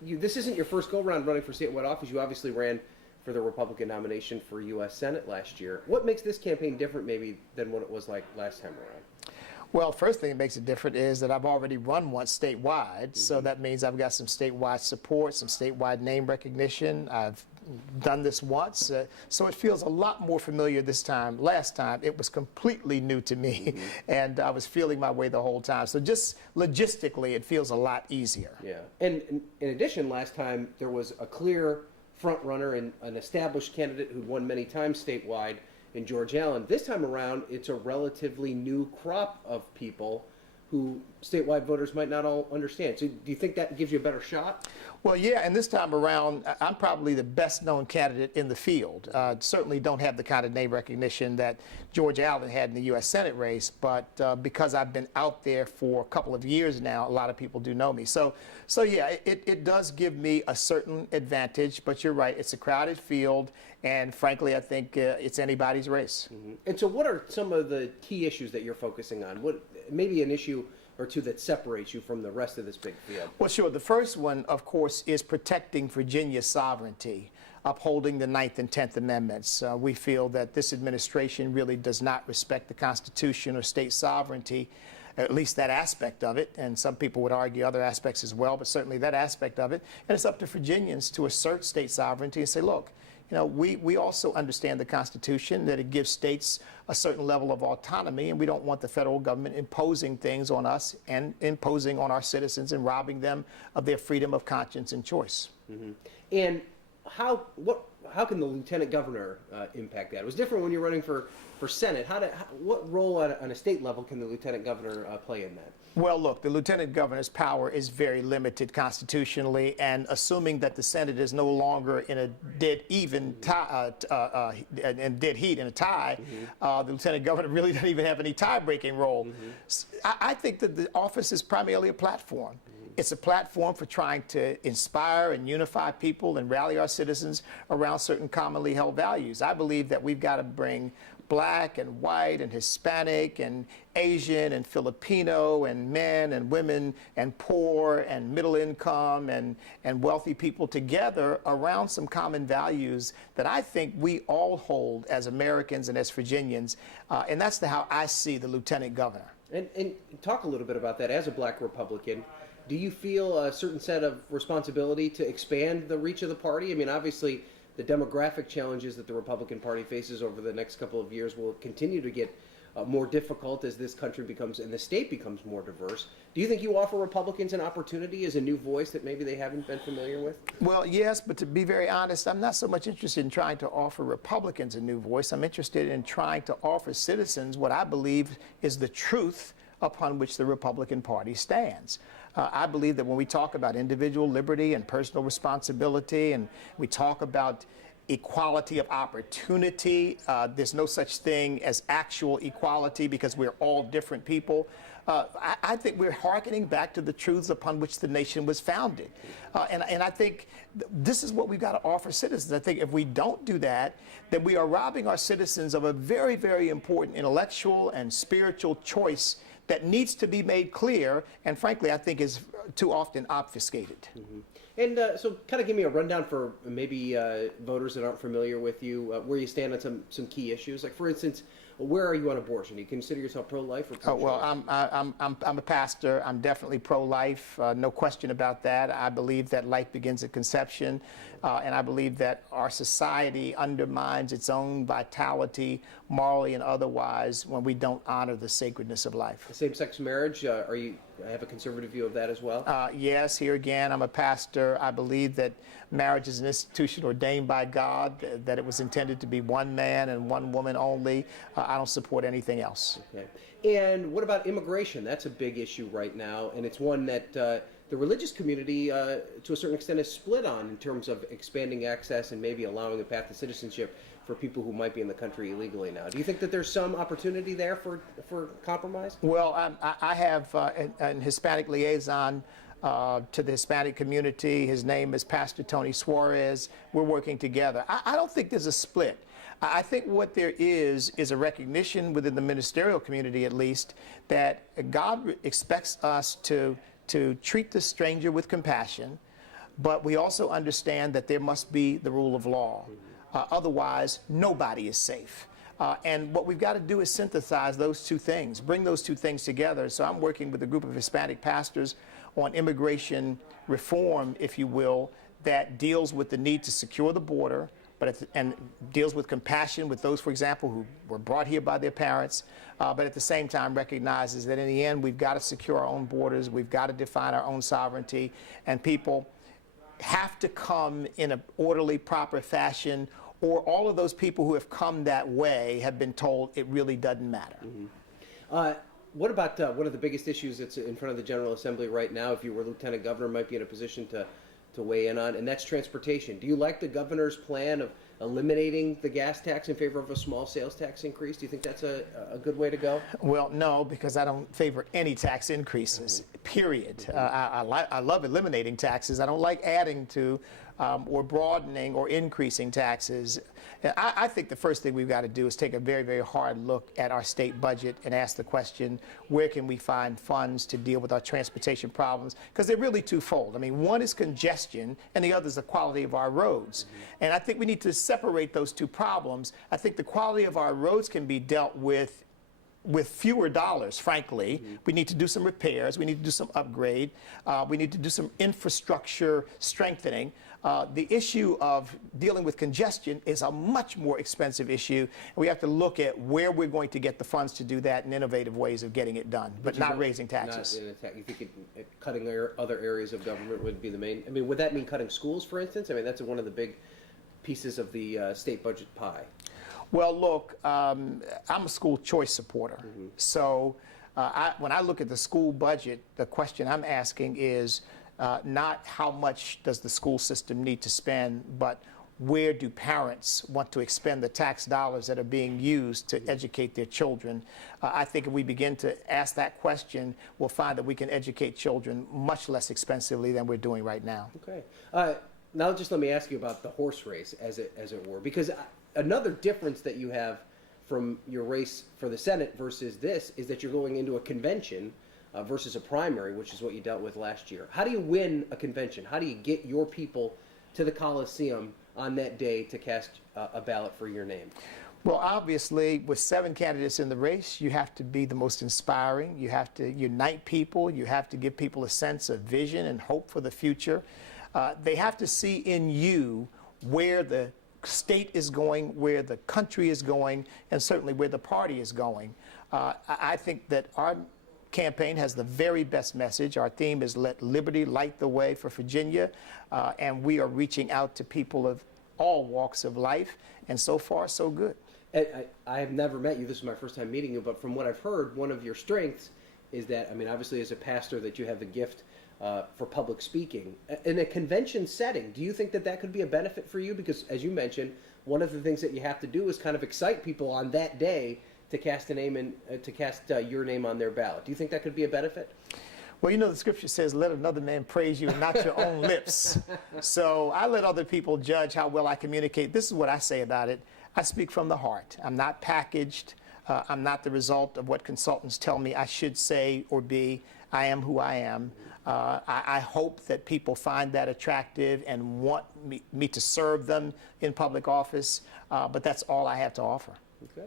This isn't your first go-around running for statewide office. You obviously ran for the Republican nomination for U.S. Senate last year. What makes this campaign different maybe than what it was like last time around? Well, first thing that makes it different is that I've already run once statewide, so that means I've got some statewide support, some statewide name recognition. I've done this once, so it feels a lot more familiar this time. Last time, it was completely new to me, and I was feeling my way the whole time. So just logistically, it feels a lot easier. Yeah, and in addition, last time there was a clear front runner and an established candidate who'd won many times statewide in George Allen. This time around, it's a relatively new crop of people who statewide voters might not all understand. So do you think that gives you a better shot? Well, yeah, and this time around, I'm probably the best known candidate in the field. Certainly don't have the kind of name recognition that George Allen had in the U.S. Senate race, but because I've been out there for a couple of years now, a lot of people do know me. So yeah, it does give me a certain advantage, but you're right, it's a crowded field, and frankly, I think it's anybody's race. And so what are some of the key issues that you're focusing on? What maybe an issue or two that separates you from the rest of this big field? Well, sure. The first one, of course, is protecting Virginia's sovereignty, upholding the 9th and 10th Amendments. We feel that this administration really does not respect the Constitution or state sovereignty, at least that aspect of it, and some people would argue other aspects as well, but certainly that aspect of it. And it's up to Virginians to assert state sovereignty and say, look, you know, we also understand the Constitution, that it gives states a certain level of autonomy, and we don't want the federal government imposing things on us and imposing on our citizens and robbing them of their freedom of conscience and choice. And how can the lieutenant governor impact that? It was different when you're running for Senate. What role on a state level can the lieutenant governor play in that? Well, look, the lieutenant governor's power is very limited constitutionally, and assuming that the Senate is no longer in a dead heat in a tie, the lieutenant governor really doesn't even have any tie-breaking role. I think that the office is primarily a platform. It's a platform for trying to inspire and unify people and rally our citizens around certain commonly held values. I believe that we've got to bring Black and white and Hispanic and Asian and Filipino and men and women and poor and middle income and wealthy people together around some common values that I think we all hold as Americans and as Virginians. And that's how I see the lieutenant governor. And talk a little bit about that. As a Black Republican, do you feel a certain set of responsibility to expand the reach of the party? I mean, obviously, the demographic challenges that the Republican Party faces over the next couple of years will continue to get more difficult as this country becomes and the state becomes more diverse. Do you think you offer Republicans an opportunity as a new voice that maybe they haven't been familiar with? Well, yes, but to be very honest, I'm not so much interested in trying to offer Republicans a new voice. I'm interested in trying to offer citizens what I believe is the truth upon which the Republican Party stands. I believe that when we talk about individual liberty and personal responsibility, and we talk about equality of opportunity, there's no such thing as actual equality because we're all different people. I think we're hearkening back to the truths upon which the nation was founded. And I think this is what we've got to offer citizens. I think if we don't do that, then we are robbing our citizens of a very, very important intellectual and spiritual choice that needs to be made clear, and frankly, I think is too often obfuscated. And so kind of give me a rundown for maybe voters that aren't familiar with you, where you stand on some key issues. Like, for instance, where are you on abortion? Do you consider yourself pro-life or pro-choice? Well, I'm a pastor. I'm definitely pro-life, no question about that. I believe that life begins at conception, and I believe that our society undermines its own vitality, morally and otherwise, when we don't honor the sacredness of life. Same-sex marriage, I have a conservative view of that as well? Yes, here again, I'm a pastor. I believe that marriage is an institution ordained by God, that it was intended to be one man and one woman only. I don't support anything else. Okay. And what about immigration? That's a big issue right now, and it's one that the religious community, to a certain extent, is split on in terms of expanding access and maybe allowing a path to citizenship for people who might be in the country illegally now. Do you think that there's some opportunity there for compromise? Well, I have an Hispanic liaison to the Hispanic community. His name is Pastor Tony Suarez. We're working together. I don't think there's a split. I think what there is a recognition within the ministerial community, at least, that God expects us to treat the stranger with compassion, but we also understand that there must be the rule of law. Otherwise, nobody is safe. And what we've got to do is synthesize those two things, bring those two things together. So I'm working with a group of Hispanic pastors on immigration reform, if you will, that deals with the need to secure the border, and deals with compassion with those, for example, who were brought here by their parents, but at the same time recognizes that in the end we've got to secure our own borders, we've got to define our own sovereignty, and people have to come in an orderly, proper fashion, or all of those people who have come that way have been told it really doesn't matter. What about one of the biggest issues that's in front of the General Assembly right now, if you were Lieutenant Governor, might be in a position to weigh in on, and that's transportation. Do you like the governor's plan of eliminating the gas tax in favor of a small sales tax increase? Do you think that's a good way to go? Well, no, because I don't favor any tax increases, period. I love eliminating taxes. I don't like adding to or broadening or increasing taxes. I think the first thing we've got to do is take a very, very hard look at our state budget and ask the question, where can we find funds to deal with our transportation problems? Because they're really twofold. I mean, one is congestion and the other is the quality of our roads. And I think we need to separate those two problems. I think the quality of our roads can be dealt with fewer dollars, frankly. We need to do some repairs. We need to do some upgrade. We need to do some infrastructure strengthening. The issue of dealing with congestion is a much more expensive issue. We have to look at where we're going to get the funds to do that and innovative ways of getting it done, but not raising taxes. You think cutting other areas of government would be the main? I mean, would that mean cutting schools, for instance? I mean, that's one of the big pieces of the state budget pie. Well, look, I'm a school choice supporter. So when I look at the school budget, the question I'm asking is not how much does the school system need to spend, but where do parents want to expend the tax dollars that are being used to educate their children? I think if we begin to ask that question, we'll find that we can educate children much less expensively than we're doing right now. Okay. Now just let me ask you about the horse race, as it were, because another difference that you have from your race for the Senate versus this is that you're going into a convention versus a primary, which is what you dealt with last year. How do you win a convention? How do you get your people to the Coliseum on that day to cast a ballot for your name? Well, obviously, with 7 candidates in the race, you have to be the most inspiring. You have to unite people. You have to give people a sense of vision and hope for the future. They have to see in you where the state is going, where the country is going, and certainly where the party is going. I think that our campaign has the very best message. Our theme is Let Liberty Light the Way for Virginia, and we are reaching out to people of all walks of life, and so far, so good. I have never met you. This is my first time meeting you, but from what I've heard, one of your strengths is that, I mean, obviously as a pastor, that you have the gift for public speaking. In a convention setting, do you think that that could be a benefit for you? Because, as you mentioned, one of the things that you have to do is kind of excite people on that day to cast a name and to cast your name on their ballot. Do you think that could be a benefit? Well, you know, the scripture says, let another man praise you and not your own lips. So I let other people judge how well I communicate. This is what I say about it. I speak from the heart. I'm not packaged. I'm not the result of what consultants tell me I should say or be. I am who I am. I hope that people find that attractive and want me to serve them in public office, but that's all I have to offer.